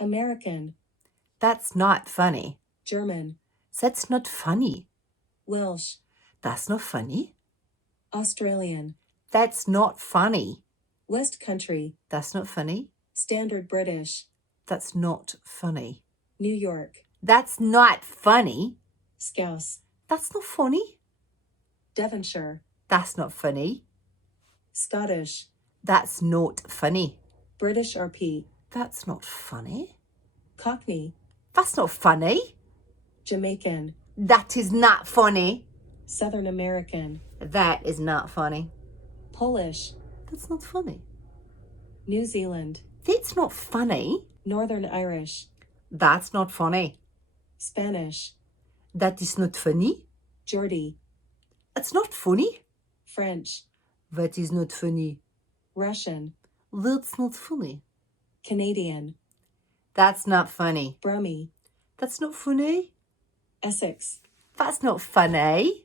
American, That's not funny. German, That's not funny. Welsh, That's not funny. Australian, That's not funny. West Country, That's not funny. Standard British, That's not funny. New York, That's not funny. Scouse, That's not funny. Devonshire, That's not funny. Scottish, That's not funny. British RP, That's not funny. Cockney, That's not funny. Jamaican, That is not funny. Southern American, That is not funny. Polish, That's not funny. New Zealand, That's not funny. Northern Irish, That's not funny. Spanish, That is not funny. Geordie, It's not funny. French, That is not funny. Russian, That's not funny. Canadian, That's not funny. Brummie, That's not funny. Essex, That's not funny.